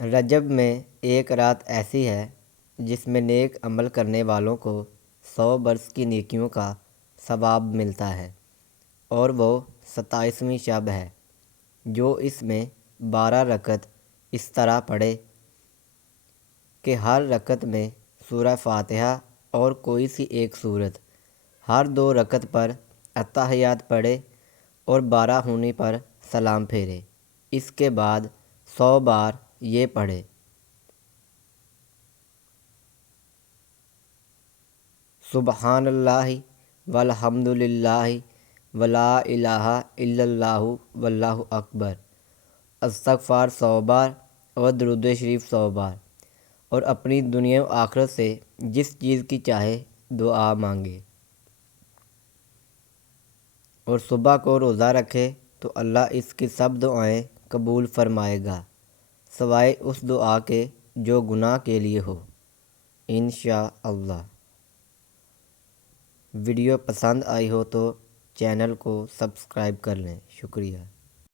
رجب میں ایک رات ایسی ہے جس میں نیک عمل کرنے والوں کو 100 برس کی نیکیوں کا ثواب ملتا ہے، اور وہ 27ویں شب ہے۔ جو اس میں 12 رکعت اس طرح پڑھے کہ ہر رکعت میں سورہ فاتحہ اور کوئی سی ایک سورت، ہر 2 رکعت پر اتحیات پڑھے اور 12 ہونے پر سلام پھیرے، اس کے بعد 100 بار یہ پڑھے: سبحان اللہ والحمد للہ ولا الہ الا اللہ واللہ اکبر، استغفار 100 بار اور درود شریف 100 بار، اور اپنی دنیا و آخرت سے جس چیز کی چاہے دعا مانگے، اور صبح کو روزہ رکھے تو اللہ اس کی سب دعائیں قبول فرمائے گا، سوائے اس دعا کے جو گناہ کے لیے ہو، انشاءاللہ۔ ویڈیو پسند آئی ہو تو چینل کو سبسکرائب کر لیں۔ شکریہ۔